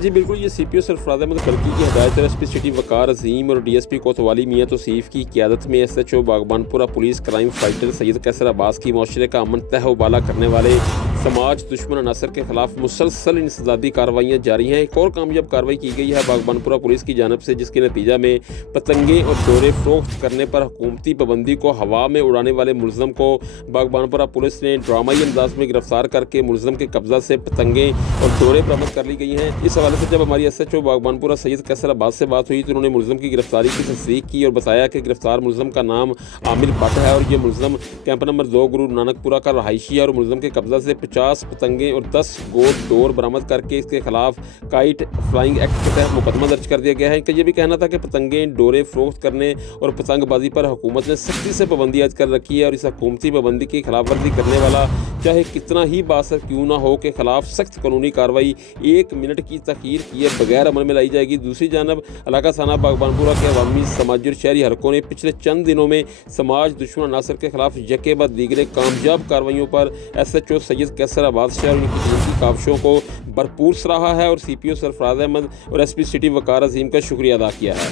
जी बिल्कुल, ये CPO सरफराज अहमद खड़की की हदायत और SP सिटी वकार अजीम और DSP कोतवाली मियां तौसीफ की क़यादत में SHO Baghbanpura police crime fighter Syed Qaiser Abbas की मुआशरे का अमन तहवाला करने वाले समाज दुश्मन अनासर के खिलाफ मुसलसल इंसदादी कार्रवाइयाँ जारी हैं। एक और कामयाब कार्रवाई की गई है बागबानपुरा पुलिस की जानब से, जिसके नतीजा में पतंगे और डोरे फरोख्त करने पर हुकूमती पाबंदी को हवा में उड़ाने वाले मुलजम को बागबानपुरा पुलिस ने ड्रामाई अंदाज में गिरफ्तार करके मुलजम के कब्जा से पतंगे और डोरे बरामद कर ली गई हैं। इस हवाले से जब हमारी SHO बागबानपुरा सैयद कैसर अब्बास से बात हुई तो उन्होंने मुलजम की गिरफ्तारी की तस्दीक की और बताया कि गिरफ्तार मुलजम का नाम आमिर भट्ट है और ये मुलजम कैंप नंबर 2 गुरु नानकपुरा का रहायशी है और मुलजम के कब्जा से 50 पतंगे और 10 गोल डोर बरामद करके इसके खिलाफ काइट फ्लाइंग एक्ट के तहत मुकदमा दर्ज कर दिया गया है। इनका ये भी कहना था कि पतंगे डोरे फरोख्त करने और पतंगबाजी पर हुकूमत ने सख्ती से पाबंदी आयद कर रखी है और इस हुकूमती पाबंदी की खिलाफ वर्जी करने वाला चाहे कितना ही बासर क्यों ना हो के खिलाफ सख्त कानूनी कार्रवाई 1 मिनट की तखीर किए बगैर अमल में लाई जाएगी। दूसरी जानब इलाका थाना बागबानपुरा के अवामी समाजी और शहरी हलकों ने पिछले चंद दिनों में समाज दुश्मन अनासर के खिलाफ यके बाद दीगरे कामयाब कार्रवाइयों पर SHO सैयद कैसर अब्बास और उनकी टीम की काविशों को भरपूर सराहा है और CPO सरफराज अहमद और SP सिटी वकार अजीम का शुक्रिया अदा किया है।